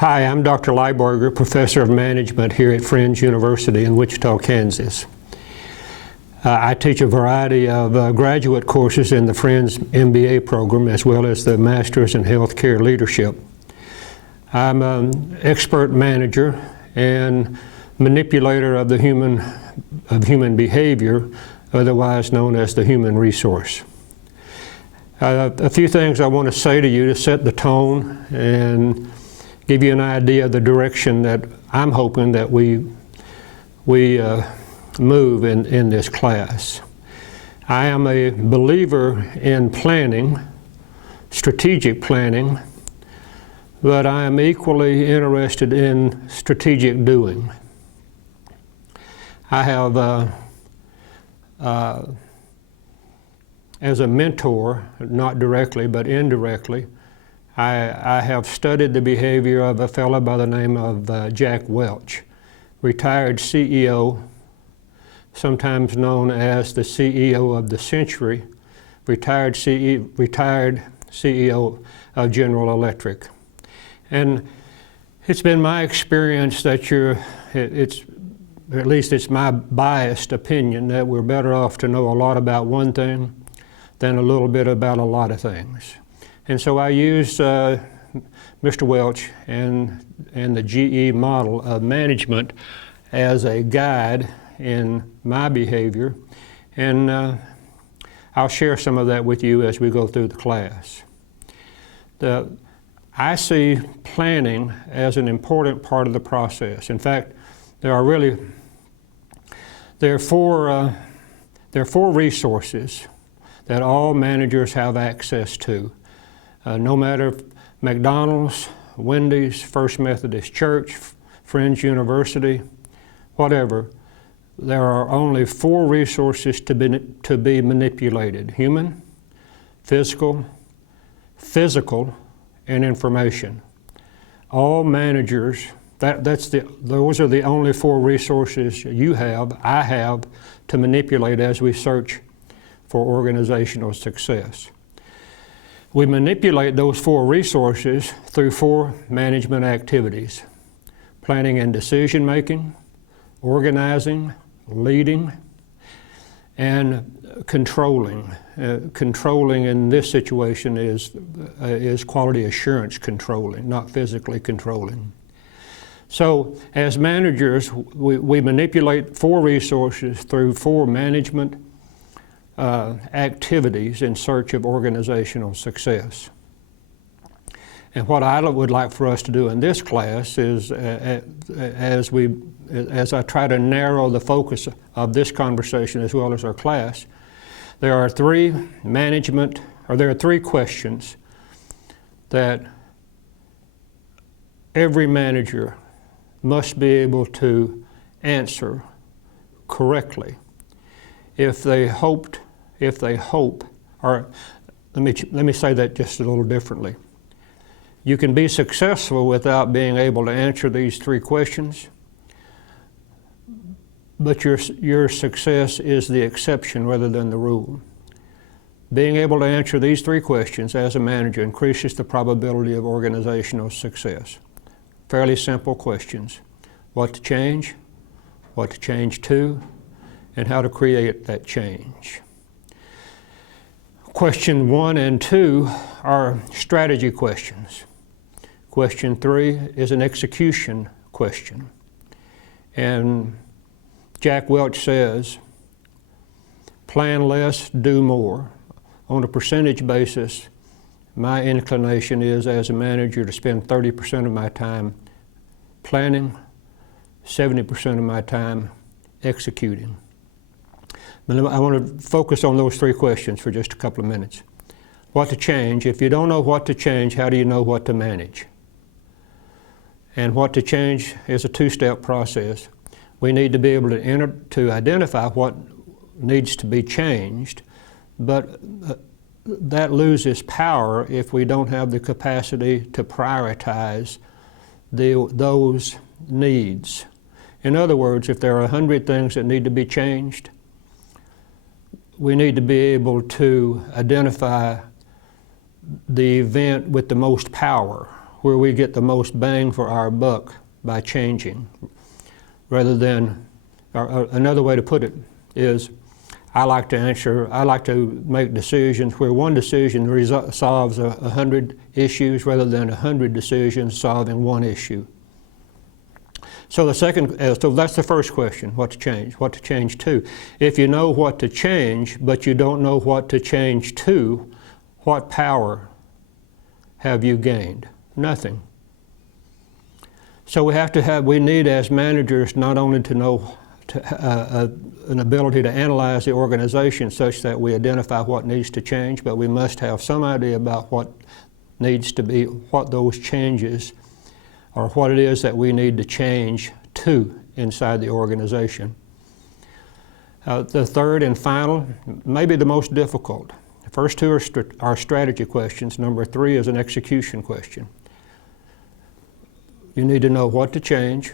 Hi, I'm Dr. Lybarger, Professor of Management here at Friends University in Wichita, Kansas. I teach a variety of graduate courses in the Friends MBA program as well as the Masters in Healthcare Leadership. I'm an expert manager and manipulator of the human behavior, otherwise known as the human resource. A few things I want to say to you to set the tone and give you an idea of the direction that I'm hoping that we move in this class. I am a believer in planning, strategic planning, but I am equally interested in strategic doing. I have, as a mentor, not directly but indirectly, I have studied the behavior of a fellow by the name of Jack Welch, retired CEO, sometimes known as the CEO of the century, retired CEO of General Electric. And it's been my experience that at least it's my biased opinion, that we're better off to know a lot about one thing than a little bit about a lot of things. And so I used Mr. Welch and the GE model of management as a guide in my behavior, and I'll share some of that with you as we go through the class. I see planning as an important part of the process. In fact, there are four resources that all managers have access to. No matter if McDonald's, Wendy's, First Methodist Church, Friends University, whatever, there are only four resources to be manipulated: human, physical, and information. All managers, those are the only four resources I have to manipulate as we search for organizational success. We manipulate those four resources through four management activities: planning and decision making, organizing, leading, and controlling. Controlling in this situation is quality assurance controlling, not physically controlling. So as managers, we manipulate four resources through four management activities in search of organizational success. And what I would like for us to do in this class is, as I try to narrow the focus of this conversation as well as our class, there are three questions that every manager must be able to answer correctly if they hope, or let me say that just a little differently. You can be successful without being able to answer these three questions, but your success is the exception rather than the rule. Being able to answer these three questions as a manager increases the probability of organizational success. Fairly simple questions: what to change to, and how to create that change. Question 1 and 2 are strategy questions. Question 3 is an execution question. And Jack Welch says, plan less, do more. On a percentage basis, my inclination is, as a manager, to spend 30% of my time planning, 70% of my time executing. I want to focus on those three questions for just a couple of minutes. What to change? If you don't know what to change, how do you know what to manage? And what to change is a two-step process. We need to be able to identify what needs to be changed, but that loses power if we don't have the capacity to prioritize those needs. In other words, if there are 100 things that need to be changed, we need to be able to identify the event with the most power, where we get the most bang for our buck by changing, rather than, another way to put it is, I like to make decisions where one decision solves 100 issues rather than 100 decisions solving one issue. So so that's the first question, what to change? What to change to? If you know what to change, but you don't know what to change to, what power have you gained? Nothing. So we need as managers not only to know an ability to analyze the organization such that we identify what needs to change, but we must have some idea about what needs to be, what those changes, or what it is that we need to change to inside the organization. The third and final, maybe the most difficult. The first two are strategy questions. Number three is an execution question. You need to know what to change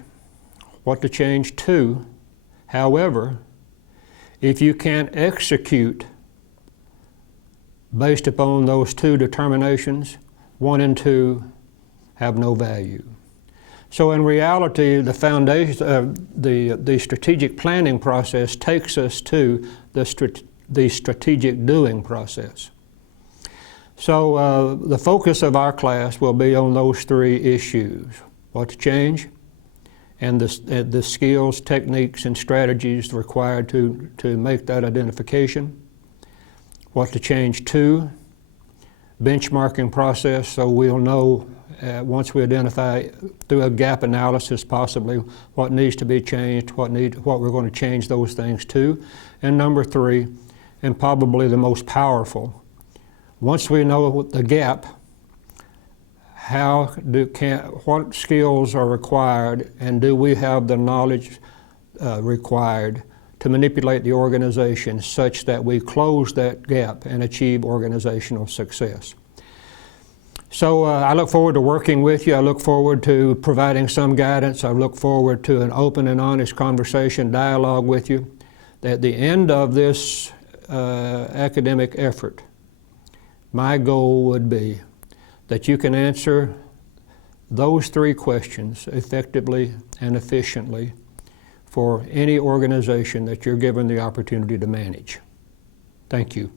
to. However, if you can't execute based upon those two determinations, 1 and 2 have no value. So in reality, the foundation, the strategic planning process takes us to the strategic doing process. So the focus of our class will be on those three issues: what to change, and the skills, techniques, and strategies required to make that identification. What to change to, benchmarking process, so we'll know once we identify through a gap analysis possibly what needs to be changed, what we're going to change those things to. And number three, and probably the most powerful, once we know the gap, what skills are required, and do we have the knowledge required to manipulate the organization such that we close that gap and achieve organizational success. So I look forward to working with you. I look forward to providing some guidance. I look forward to an open and honest conversation, dialogue with you. At the end of this academic effort, my goal would be that you can answer those three questions effectively and efficiently for any organization that you're given the opportunity to manage. Thank you.